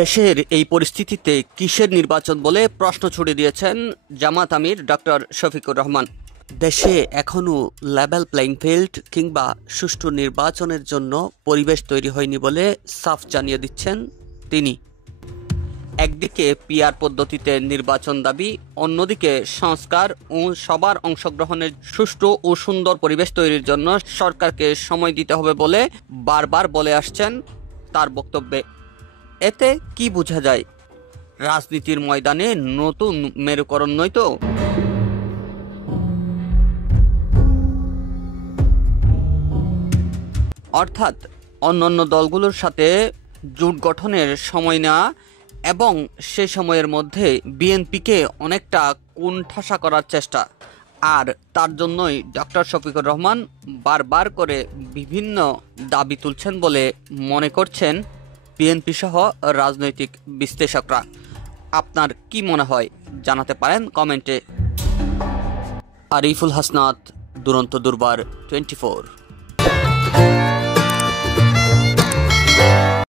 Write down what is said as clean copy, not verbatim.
দেশের এই পরিস্থিতিতে কিসের নির্বাচন বলে প্রশ্ন ছুড়ে দিয়েছেন জামাত আমির ডক্টর শফিকুর রহমান। দেশে এখনও লেভেল প্লেইং ফিল্ড কিংবা সুষ্ঠু নির্বাচনের জন্য পরিবেশ তৈরি হয়নি বলে সাফ জানিয়ে দিচ্ছেন তিনি। একদিকে পিআর পদ্ধতিতে নির্বাচন দাবি, অন্যদিকে সংস্কার ও সবার অংশগ্রহণের সুষ্ঠু ও সুন্দর পরিবেশ তৈরির জন্য সরকারকে সময় দিতে হবে বলে বারবার বলে আসছেন তার বক্তব্যে। এতে কি বোঝা যায়? রাজনীতির ময়দানে নতুন মেরুকরণ নয় তো? অর্থাৎ অন্যান্য দলগুলোর সাথে জোট গঠনের সময় নেওয়া এবং সে সময়ের মধ্যে বিএনপিকে অনেকটা কোণঠাসা করার চেষ্টা। আর তার জন্যই ডক্টর শফিকুর রহমান বারবার করে বিভিন্ন দাবি তুলছেন বলে মনে করছেন বিএনপি সহ রাজনৈতিক বিশ্লেষকরা। আপনার কি মনে হয় জানাতে পারেন কমেন্টে। আরিফুল হাসনাত, দুরন্ত দুর্বার 24।